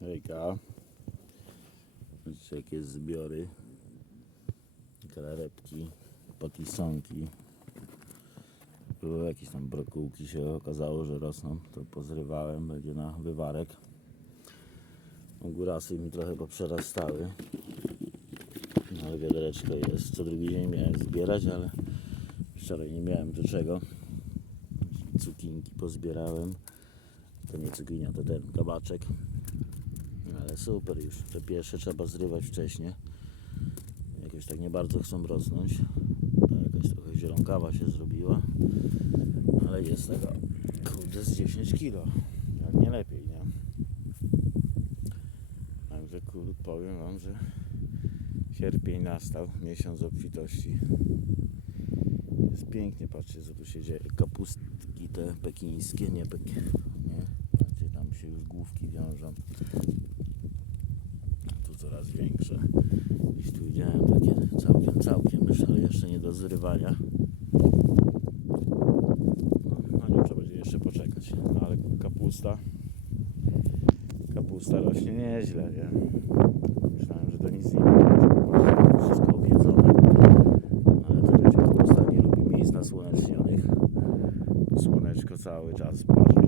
Hejka. Zobaczcie jakie zbiory. Klarepki, patisonki. Były jakieś tam brokułki się okazało, że rosną. To pozrywałem, będzie na wywarek. Górasy mi trochę poprzerastały. No, ale wiadereczko jest. Co drugi dzień miałem zbierać, ale wczoraj nie miałem do czego. Cukinki pozbierałem. To nie cukinia, to ten kabaczek. Ale super już. Te pierwsze trzeba zrywać wcześniej. Jakoś tak nie bardzo chcą rosnąć. To jakaś trochę zielonkawa się zrobiła. Ale jest tego, kurde, z 10 kilo. Jak nie lepiej, nie? Także kurde, powiem Wam, że sierpień nastał, miesiąc obfitości. Jest pięknie, patrzcie co tu się dzieje. Kapustki te pekińskie, nie peki. Nie, patrzcie, tam się już główki wiążą. Coraz większe. Gdzieś tu widziałem takie całkiem, całkiem już, ale jeszcze nie do zrywania. No nie trzeba będzie jeszcze poczekać. No ale kapusta. Kapusta rośnie nieźle, nie? Myślałem, że to nic nie będzie. Wszystko obiedzone. Ale to wiecie, kapusta nie lubi miejsc nasłonecznionych. Słoneczko cały czas parzy.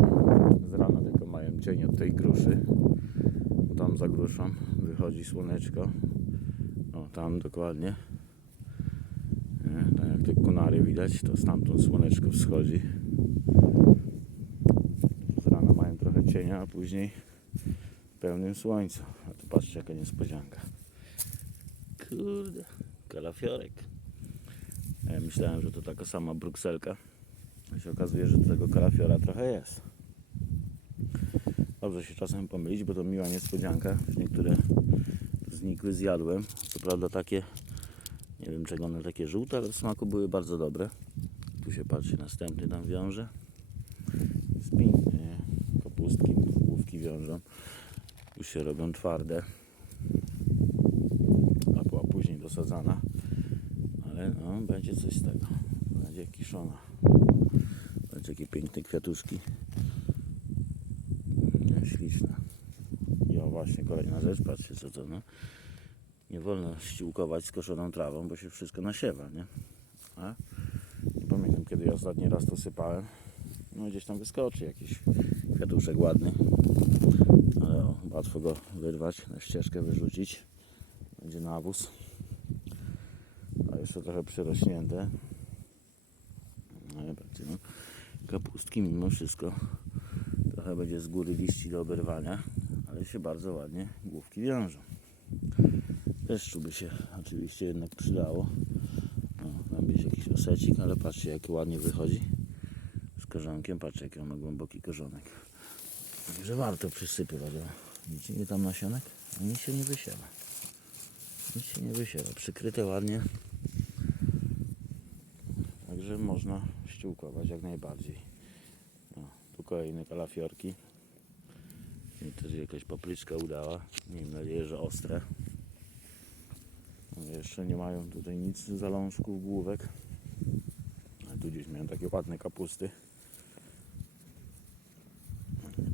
Z rana tylko mają cień od tej gruszy. Bo Tam za gruszą wychodzi słoneczko. O, tam dokładnie. Nie, tak jak te konary widać, to stamtąd słoneczko wschodzi. Z rana mają trochę cienia, a później w pełnym słońcu. A tu patrzcie jaka niespodzianka. Kurde, kalafiorek. Ja myślałem, że to taka sama brukselka. A się okazuje, że tego kalafiora trochę jest. Dobrze się czasem pomylić, bo to miła niespodzianka. Niektóre znikły, zjadłem. Co prawda takie, nie wiem czego one takie żółte, ale w smaku były bardzo dobre. Tu się patrzy, następny tam wiąże. Nie? Kapustki, główki wiążą. Już się robią twarde. A była później dosadzana. Ale no, będzie coś z tego. Będzie kiszona. Będzie jakie piękne kwiatuszki. Nie, śliczne. I o właśnie kolejna rzecz, patrzcie co to no. Nie wolno ściółkować skoszoną trawą, bo się wszystko nasiewa, nie? A? Nie pamiętam kiedy ja ostatni raz to sypałem. No gdzieś tam wyskoczy jakiś kwiatuszek ładny. Ale o, łatwo go wyrwać, na ścieżkę wyrzucić. Będzie nawóz. A jeszcze trochę przyrośnięte. Ale patrzcie, no. Kapustki mimo wszystko trochę będzie z góry liści do oberwania, ale się bardzo ładnie główki wiążą. Deszczu by się oczywiście jednak przydało. No, tam jest jakiś osecik, ale patrzcie jaki ładnie wychodzi z korzonkiem. Patrzcie jaki on ma głęboki korzonek. Także warto przysypywać. Widzicie nie tam nasionek? A nic się nie wysiewa. Nic się nie wysiewa. Przykryte ładnie. Także można ściółkować jak najbardziej. No, tu kolejne kalafiorki. I też jakaś papryczka udała. Miejmy nadzieję, że ostre. No, jeszcze nie mają tutaj nic z zalążków, główek. A tu gdzieś miałem takie ładne kapusty.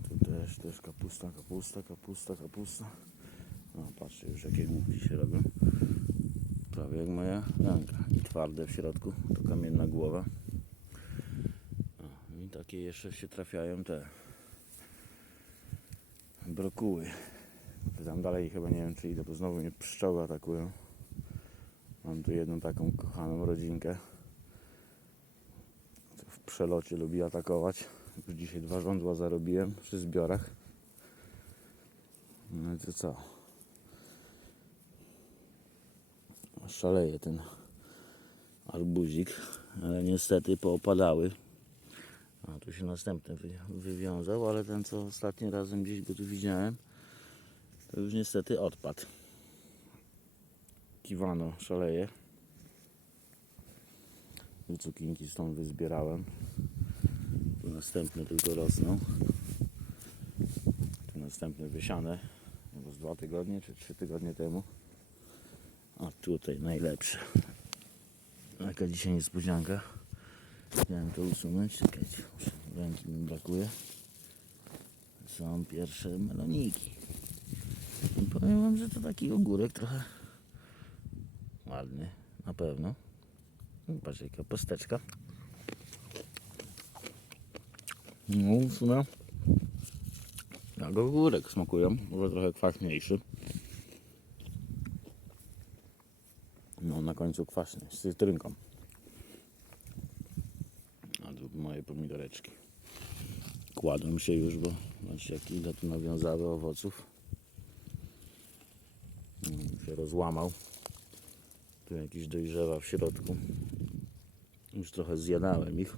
Tu też, też kapusta, kapusta, kapusta, kapusta. No patrzcie już jakie główki się robią. Prawie jak moja ręka. I twarde w środku, to kamienna głowa. O, I takie jeszcze się trafiają te brokuły. Tam dalej chyba nie wiem czy idę, bo znowu mnie pszczoły atakują. Mam tu jedną taką kochaną rodzinkę. W przelocie lubi atakować. Już dzisiaj dwa żądła zarobiłem przy zbiorach. No i to co? Szaleje ten arbuzik, ale niestety poopadały. A tu się następny wy, wywiązał, ale ten co ostatnim razem gdzieś go tu widziałem, to już niestety odpadł. Kiwano szaleje. Tu cukinki stąd wyzbierałem. Tu następne tylko rosną. Tu następne wysiane. Chyba z dwa tygodnie czy trzy tygodnie temu. A tutaj najlepsze. Jaka dzisiaj niespodzianka. Chciałem to usunąć. Czekajcie, ręki mi brakuje. Są pierwsze meloniki. I powiem wam, że to taki ogórek trochę ładny, na pewno. Patrzcie, jaka posteczka. No, w sumie jak ogórek smakują, może trochę kwaśniejszy. No, na końcu kwaśny, z cytrynką. A tu moje pomidoreczki. Kładłem się już, bo zobaczcie, jak ile tu nawiązały owoców. Mm, się rozłamał. Tu jakiś dojrzewa w środku. Już trochę zjadałem ich.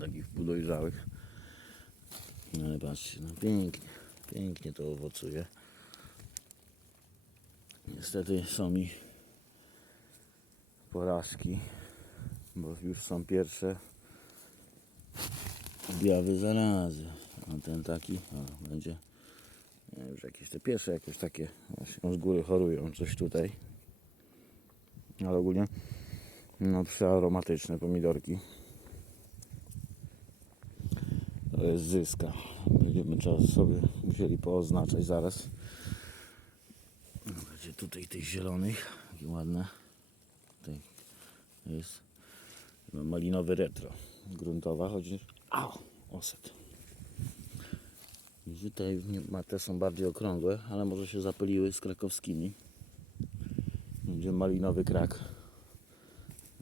Takich półdojrzałych. No ale patrzcie, no pięknie, pięknie to owocuje. Niestety są mi porażki, bo już są pierwsze objawy zarazy. A ten taki o, będzie już jakieś te pierwsze jakieś takie właśnie z góry chorują coś tutaj. Ale ogólnie no przearomatyczne pomidorki. To jest zyska. Będziemy czas sobie musieli pooznaczać zaraz. Będzie tutaj tych zielonych, takie ładne. Tutaj jest malinowy retro. Gruntowa, chodzi. Au, oset. Tutaj te są bardziej okrągłe, ale może się zapyliły z krakowskimi. Będzie malinowy krak.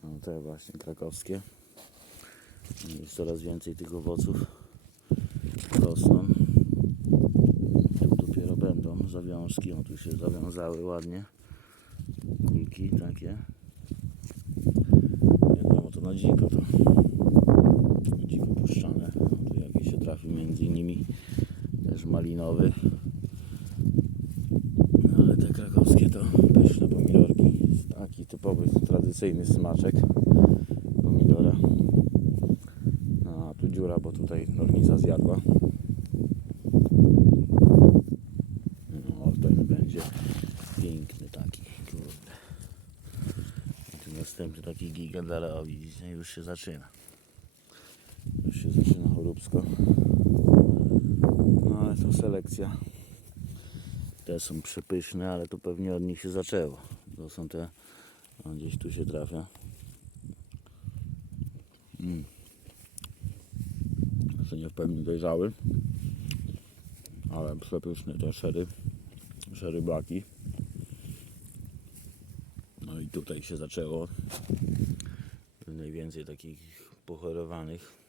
No te właśnie krakowskie. Jest coraz więcej tych owoców rosną. Tu dopiero będą zawiązki. O tu się zawiązały ładnie. Kulki takie. Wiadomo to na dziko to. Dziko puszczane. O, Tu jakiś się trafi między innymi też malinowy. No, ale te krakowskie to pyszne pomidorki. Taki typowy, tradycyjny smaczek pomidora. No, a tu dziura, bo tutaj nornica zjadła. No, ten będzie piękny taki, kurde. I tu następny taki gigant, ale o widzicie, już się zaczyna. Już się zaczyna choróbsko. Selekcja. Te są przepyszne, ale to pewnie od nich się zaczęło. To są te, o, gdzieś tu się trafia. Mm. Jeszcze nie w pełni dojrzały. Ale przepyszne te szery. Szery blaki. No i tutaj się zaczęło. Najwięcej takich pochorowanych.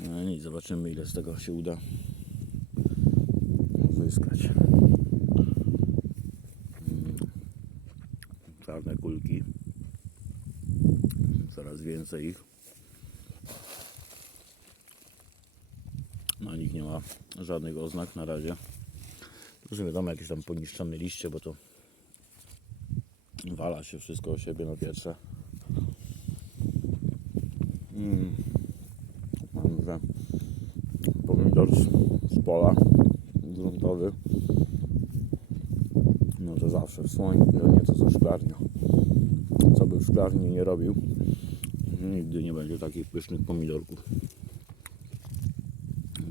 No nic, zobaczymy ile z tego się uda uzyskać. Mm. Czarne kulki. Coraz więcej ich. Na nich nie ma żadnych oznak na razie. Są wiadomo jakieś tam poniszczone liście, bo to wala się wszystko o siebie na wietrze. Mm. Mam że pomidor z, pola gruntowy. No to zawsze w słońcu, no nieco ze szklarnia. Co by w szklarni nie robił, nigdy nie będzie takich pysznych pomidorków.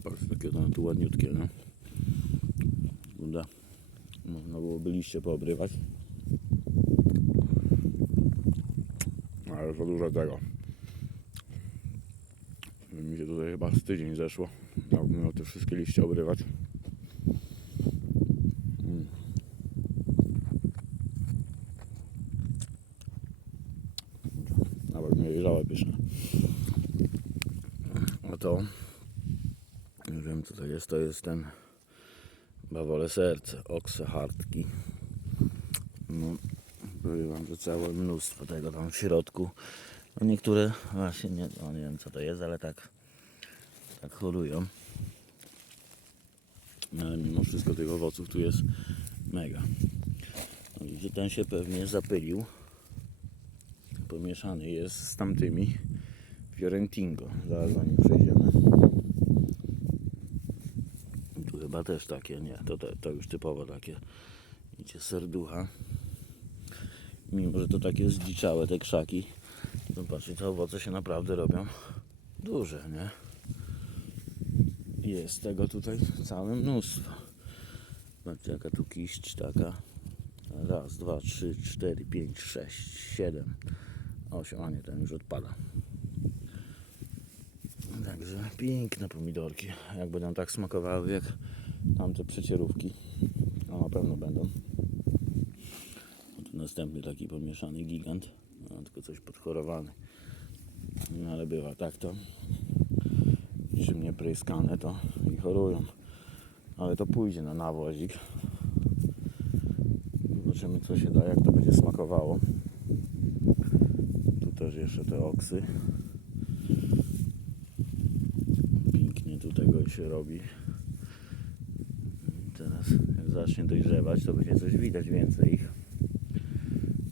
Patrz, takie to tu ładniutkie, no. Uda. Można byłoby liście poobrywać. Ale za dużo tego. Mi się tutaj chyba z tydzień zeszło. Jakbym miał te wszystkie liście obrywać. Mm. Nawet nie dojrzałe pyszne. A to nie wiem co to jest. To jest ten bawole serce, okse hartki. No, powiem wam, że całe mnóstwo tego tam w środku. No niektóre właśnie nie, no nie wiem co to jest, ale tak tak chorują. No, ale mimo wszystko tych owoców tu jest mega. No, widzicie, ten się pewnie zapylił. Pomieszany jest z tamtymi Fiorentingo. Zaraz za nim przejdziemy. Tu chyba też takie, nie, to, to, to już typowo takie. Widzicie, serducha. Mimo, że to takie zdziczałe te krzaki, Zobaczcie, te owoce się naprawdę robią duże, nie? Jest tego tutaj całe mnóstwo. Zobaczcie jaka tu kiść taka. Raz, dwa, trzy, cztery, pięć, sześć, siedem, osiem, a nie, ten już odpada. Także piękne pomidorki. Jak będą tak smakowały jak tamte przecierówki, a na pewno będą. Tu następny taki pomieszany gigant, no, tylko coś podchorowany. No ale bywa tak to. Czym nie pryskane to i chorują. Ale to pójdzie na nawozik. Zobaczymy co się da, jak to będzie smakowało. Tu też jeszcze te oksy. Pięknie tu tego się robi. Teraz jak zacznie dojrzewać, to będzie coś widać więcej ich.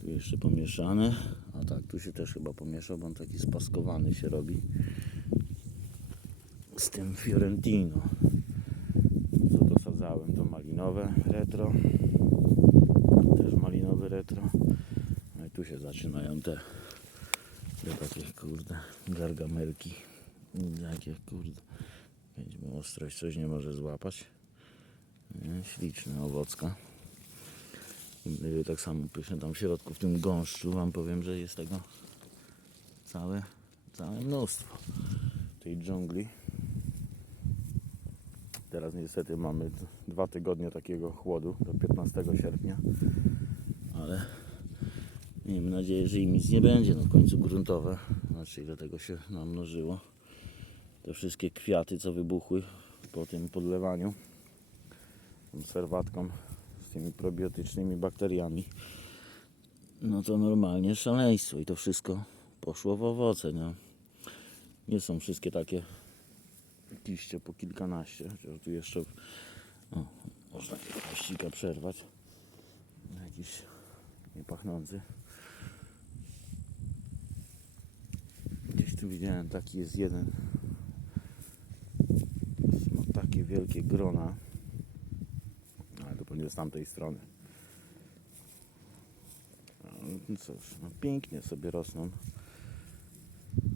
Tu jeszcze pomieszane. A tak, tu się też chyba pomieszał, bo on taki spaskowany się robi. Z tym Fiorentino. Co dosadzałem to malinowe retro. Też malinowe retro. No i tu się zaczynają te, te takie kurde gargamelki. Jakie kurde. Będziemy ostrość coś nie może złapać. Nie, Śliczna owocka. Tak samo pyszne tam w środku w tym gąszczu wam powiem, że jest tego całe, całe mnóstwo tej dżungli. Teraz niestety mamy dwa tygodnie takiego chłodu do 15 sierpnia, ale miejmy nadzieję, że im nic nie będzie. No w końcu gruntowe, znaczy ile tego się namnożyło. Te wszystkie kwiaty, co wybuchły po tym podlewaniu tą serwatką z tymi probiotycznymi bakteriami. No to normalnie szaleństwo i to wszystko poszło w owoce. No. Nie są wszystkie takie liście po kilkanaście, chociaż tu jeszcze o, można kościka przerwać. Jakiś niepachnący. Gdzieś tu widziałem taki jest jeden. Ma takie wielkie grona. Ale to pewnie z tamtej strony. No cóż, no pięknie sobie rosną.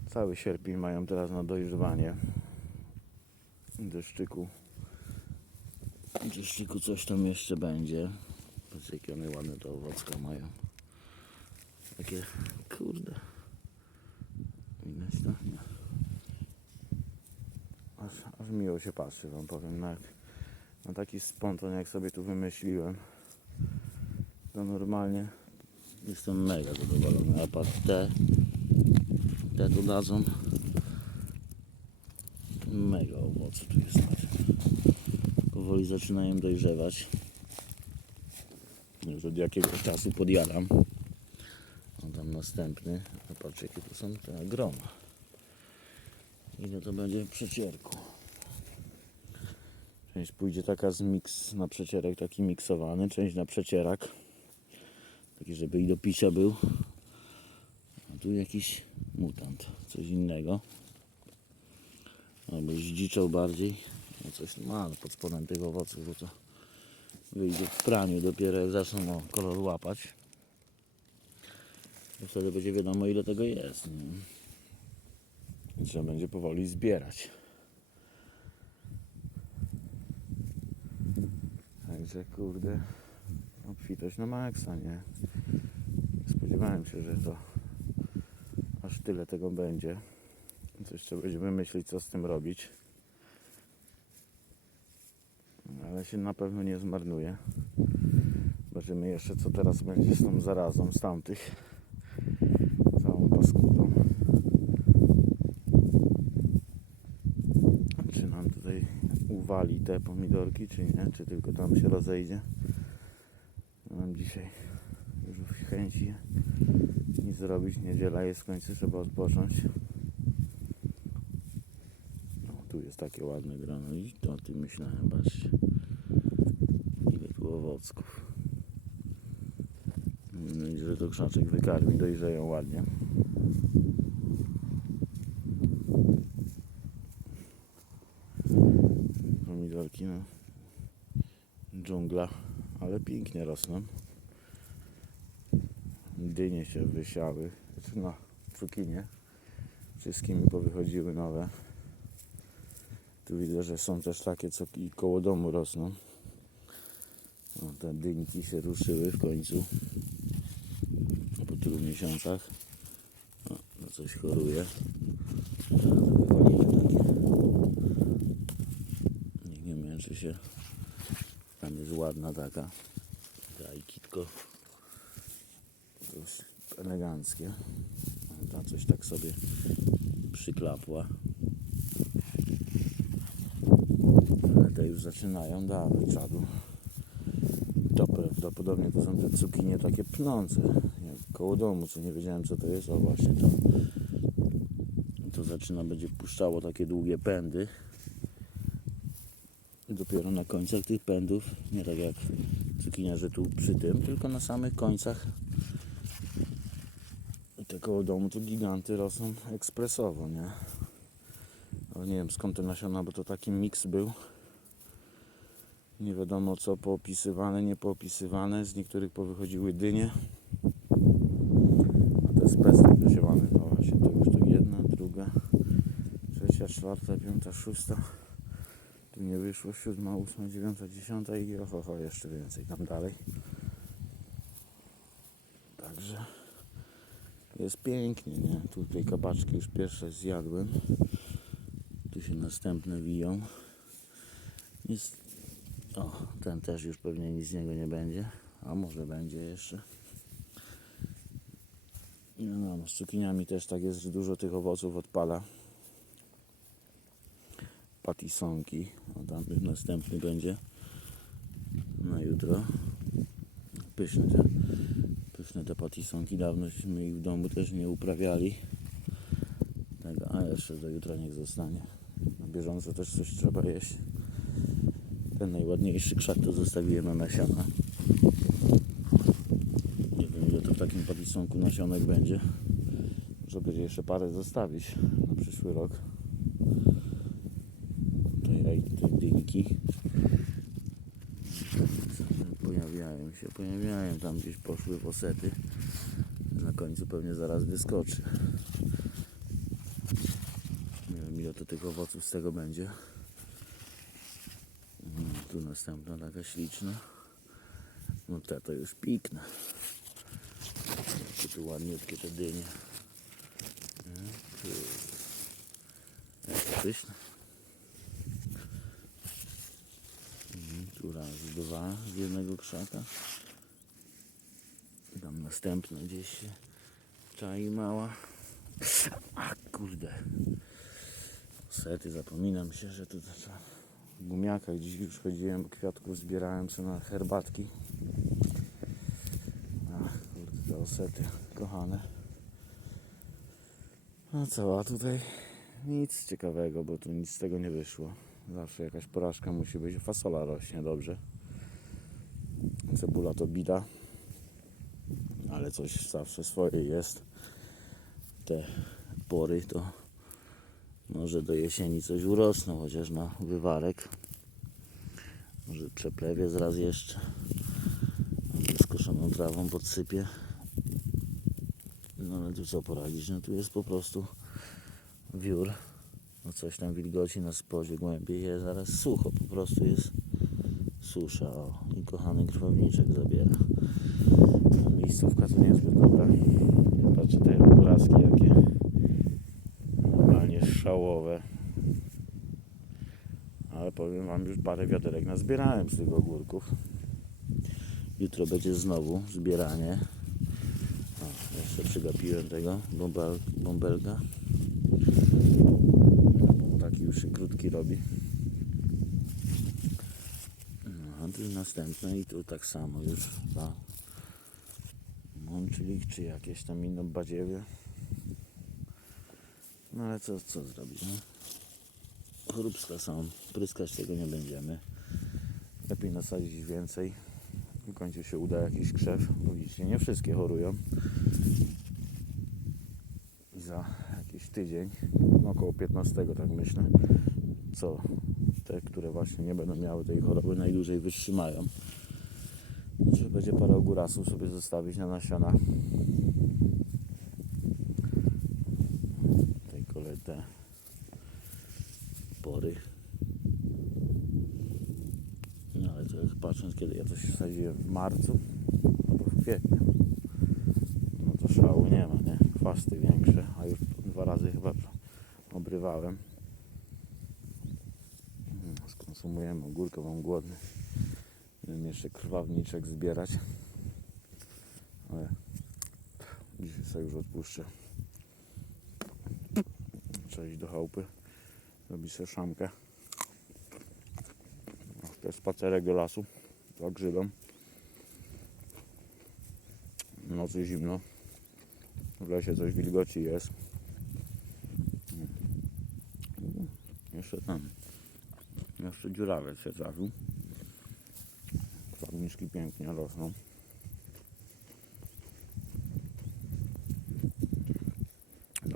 Cały sierpień mają teraz na dojrzewanie. Deszczyku. Deszczyku coś tam jeszcze będzie. Patrzcie jakie one ładne to owocka mają. Takie kurde. Widać to? Nie. Aż, aż miło się patrzy wam powiem. Na, na taki spontan jak sobie tu wymyśliłem. To normalnie jestem mega zadowolony. A te. Te tu dadzą mega owoce tu jest. Powoli zaczynają dojrzewać. Już od jakiegoś czasu podjadam. A tam następny. A patrz jakie tu są te groma. Ile to będzie w przecierku. Część pójdzie taka z miks na przecierek, taki miksowany, część na przecierak. Taki, żeby i do picia był. A tu jakiś mutant, coś innego. Albo zdziczał bardziej. No coś ma pod spodem tych owoców, bo to wyjdzie w praniu dopiero jak zaczną o, kolor łapać. I wtedy będzie wiadomo ile tego jest. Nie? I Trzeba będzie powoli zbierać. Także kurde, obfitość na maksa? Nie Spodziewałem się, że to aż tyle tego będzie. Coś trzeba będzie wymyślić, co z tym robić. Ale się na pewno nie zmarnuje. Zobaczymy jeszcze, co teraz będzie z tą zarazą z tamtych. Całą paskudą. Czy nam tutaj uwali te pomidorki, czy nie? Czy tylko tam się rozejdzie? Mam dzisiaj już chęci nic zrobić. Niedziela jest w końcu, trzeba odpocząć. No, tu jest takie ładne grono i to o tym myślałem, patrzcie. Ile tu owocków. No i że to krzaczek wykarmi, dojrzeją ładnie. Pomidorki, no. Dżungla, ale pięknie rosną. Dynie się wysiały, znaczy cukinie. Wszystkie mi powychodziły nowe. Tu widzę, że są też takie, co i koło domu rosną. O, te dynki się ruszyły w końcu. Po tylu miesiącach. O, no coś choruje. Niech nie męczy się. Tam jest ładna taka. Daj kitko. To jest eleganckie. Ta coś tak sobie przyklapła. Ale te już zaczynają dawać czadu. To prawdopodobnie to są te cukinie takie pnące. Jak koło domu, co nie wiedziałem co to jest. O właśnie to. To zaczyna będzie puszczało takie długie pędy. I dopiero na końcach tych pędów, nie tak jak cukinia, że tu przy tym, tylko na samych końcach te koło domu to giganty rosną ekspresowo, nie? Ale nie wiem skąd te nasiona, bo to taki miks był. Nie wiadomo co poopisywane, nie poopisywane. Z niektórych powychodziły dynie. A to jest pestek nasiewany. No właśnie, to już to jedna, druga, trzecia, czwarta, piąta, szósta. Tu nie wyszło, siódma, ósma, dziewiąta, dziesiąta i oho, jeszcze więcej tam dalej. Także jest pięknie, nie? Tutaj kabaczki już pierwsze zjadłem. Tu się następne wiją. Jest... Ten też już pewnie nic z niego nie będzie. A może będzie jeszcze. No, no, z cukiniami też tak jest, że dużo tych owoców odpala. Patisonki. O, tam już następny będzie na jutro. Pyszne te, pyszne te patisonki. Dawnośmy ich w domu też nie uprawiali. Tego, a jeszcze do jutra niech zostanie. Na bieżąco też coś trzeba jeść. Ten najładniejszy krzak to zostawiłem na nasiona. Nie wiem ile to w takim patisonku nasionek będzie. Może będzie jeszcze parę zostawić na przyszły rok. Tutaj te dynki. Pojawiają się, pojawiają. Tam gdzieś poszły posety. Na końcu pewnie zaraz wyskoczy. Nie wiem ile to tych owoców z tego będzie. Tu następna taka śliczna. No te to już pikne. Jakie tu ładniutkie te dynie. Pyszne. Mhm, Tu raz, dwa z jednego krzaka. Tam następna gdzieś się czai mała. A kurde. Sety, zapominam się, że tu trzeba gumiakach dziś już chodziłem, kwiatków zbierałem sobie na herbatki. Ach, kurde, te osety kochane. No co, a tutaj nic ciekawego, bo tu nic z tego nie wyszło. Zawsze jakaś porażka musi być. Fasola rośnie dobrze. Cebula to bida. Ale coś zawsze swoje jest. Te pory to może do jesieni coś urosną, chociaż na wywarek. Może przeplewie zraz jeszcze. Skoszoną trawą podsypię. No ale tu co poradzić? No tu jest po prostu wiór. No coś tam wilgoci na spodzie głębiej jest, zaraz sucho po prostu jest susza. O, i kochany krwawniczek zabiera. Miejscówka to niezbyt dobra. Ja te obrazki jakie szałowe. Ale powiem wam, już parę wiaderek nazbierałem z tych ogórków. Jutro będzie znowu zbieranie. O, jeszcze przygapiłem tego bąbel, bąbelka. Taki już się krótki robi. No, a tu następne i tu tak samo już chyba mączylik czy jakieś tam inne badziewie. No ale co, co zrobić, no? Choróbska są, pryskać tego nie będziemy. Lepiej nasadzić więcej. W końcu się uda jakiś krzew, bo widzicie, nie wszystkie chorują. I za jakiś tydzień, no około 15 tak myślę, co te, które właśnie nie będą miały tej choroby, najdłużej wytrzymają. Znaczy będzie parę ogórasów sobie zostawić na nasiona. pory. No ale to jest patrząc, kiedy ja coś wsadziłem w marcu albo w kwietniu, no to szału nie ma, nie? Chwasty większe, a już dwa razy chyba obrywałem. No, skonsumujemy ogórkę, mam głodny. Miałem jeszcze krwawniczek zbierać, ale dzisiaj sobie już odpuszczę. Trzeba iść do chałupy. Robić sobie szamkę. No, jest spacerek do lasu. Za grzybem. W nocy zimno. W lesie coś wilgoci jest. Mm. Jeszcze tam. Jeszcze dziurawiec się trafił. Kwawniczki pięknie rosną.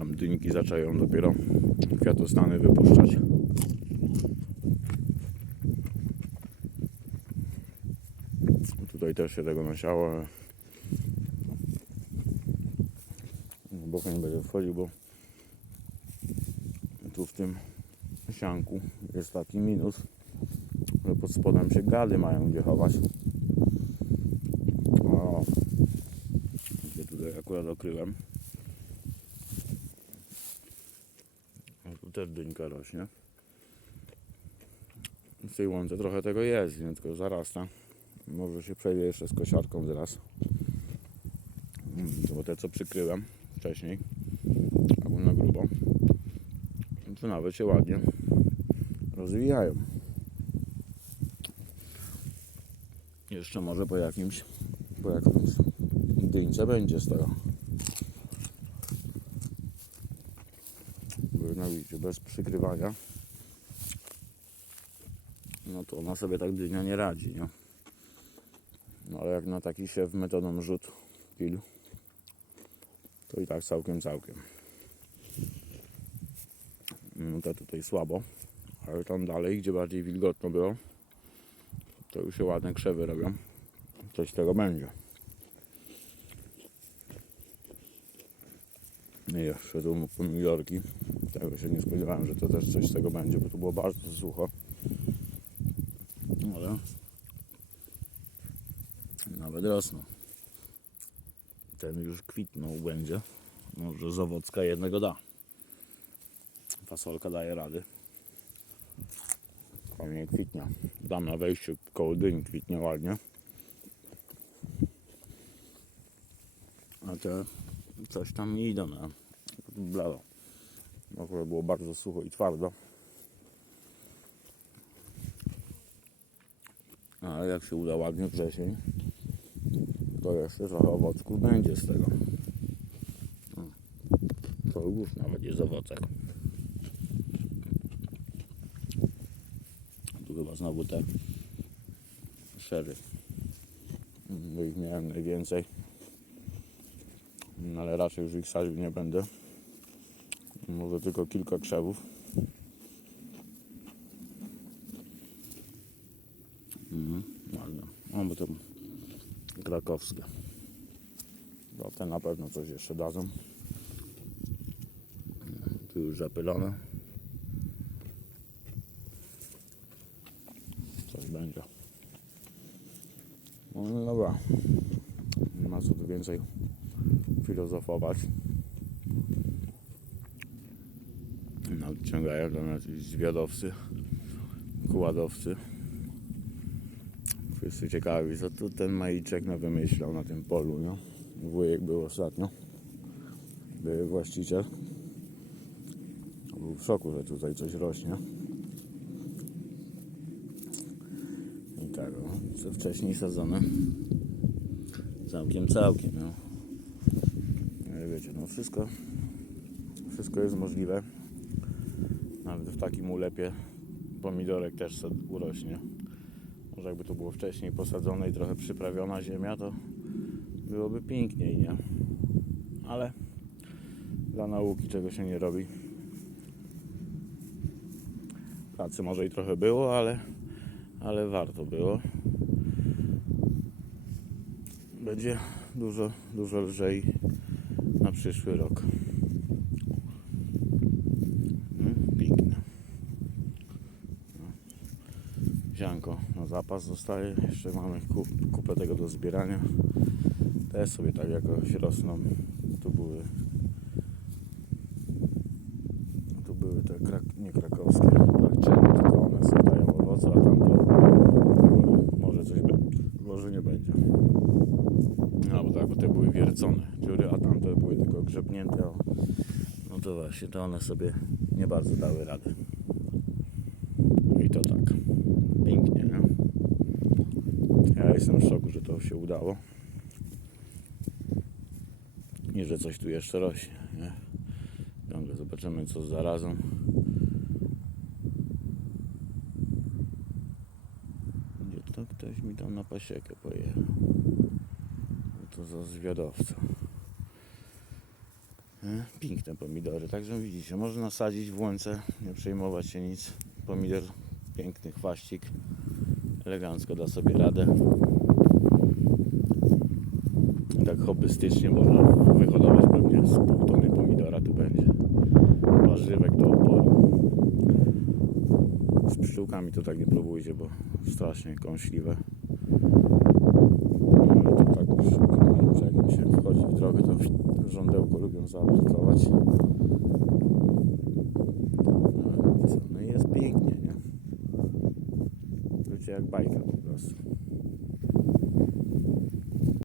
Tam dyńki zaczęją dopiero kwiatostany wypuszczać. Tutaj też się tego nasiało. ale Głęboko nie będę wchodził, bo tu w tym sianku jest taki minus, że pod spodem się gady mają gdzie chować. O, gdzie tutaj akurat okryłem. O, tu też dyńka rośnie. W tej łące trochę tego jest, nie tylko zarasta. Może się przejdzie jeszcze z kosiarką zaraz. Mm, to Bo te co przykryłem wcześniej, albo na grubo, to nawet się ładnie rozwijają. Jeszcze może po jakimś, po jakimś dyńce będzie z tego. Widzicie, bez przykrywania, no to ona sobie tak dynia nie radzi, nie? No ale jak na taki siew metodą rzut kil, to i tak całkiem, całkiem. No to tutaj słabo, ale tam dalej, gdzie bardziej wilgotno było, to już się ładne krzewy robią. Coś z tego będzie. I jeszcze tu pomidorki. Tego się nie spodziewałem, że to też coś z tego będzie, bo to było bardzo sucho. Ale nawet rosną. Ten już kwitnął będzie. Może z owocka jednego da. Fasolka daje rady. Fajnie kwitnia. Dam na wejściu koło dyń kwitnie ładnie. A te coś tam idą na blado. Akurat było bardzo sucho i twardo. Ale jak się uda ładnie wrzesień, to jeszcze trochę owocków będzie z tego. O, To już nawet jest owocek. Tu chyba znowu te szery. Bo ich miałem najwięcej. No ale raczej już ich sadził nie będę. Może tylko kilka krzewów. Mhm, ładne. O, bo to krakowskie. Bo te na pewno coś jeszcze dadzą. Tu już zapylone. Coś będzie. No dobra. Nie ma co tu więcej filozofować. Nadciągają do nas zwiadowcy, kładowcy. Wszyscy ciekawi, co tu ten Majiczek no wymyślał na tym polu, no. Wujek był ostatnio. Był właściciel. Był w szoku, że tutaj coś rośnie. I tak, co wcześniej sadzone. Całkiem, całkiem, no. Ale wiecie, no wszystko, wszystko jest możliwe. W takim ulepie pomidorek też urośnie. Może jakby to było wcześniej posadzone i trochę przyprawiona ziemia, to byłoby piękniej, nie? Ale dla nauki czego się nie robi. Pracy może i trochę było, ale, ale warto było. Będzie dużo, dużo lżej na przyszły rok. Na zapas zostaje. Jeszcze mamy ku- kupę tego do zbierania. Te sobie tak jakoś rosną. Tu były tu były te krak, nie krakowskie, lakczenie, tylko one sobie owoce, a tamte może coś będzie, może nie będzie. No bo tak, bo te były wiercone dziury, a tamte były tylko grzebnięte. No to właśnie, to one sobie nie bardzo dały rady. I to tak. Pięknie, nie? Ja jestem w szoku, że to się udało. I że coś tu jeszcze rośnie, nie? Ciągle zobaczymy co z zarazą. Gdzie to ktoś mi tam na pasiekę pojechał. No to za zwiadowca. Nie? Piękne pomidory, także widzicie, można sadzić w łące, nie przejmować się nic. Pomidor, piękny chwaścik, elegancko da sobie radę. Tak hobbystycznie można wyhodować pewnie z pół tony pomidora tu będzie. Warzywek do oporu. Z pszczółkami to tak nie próbujcie, bo strasznie kąśliwe. No, to tak już, jak im się wchodzi w drogę, to żądełko lubią zaaplikować. No? No i jest pięknie, nie? Ludzie jak bajka.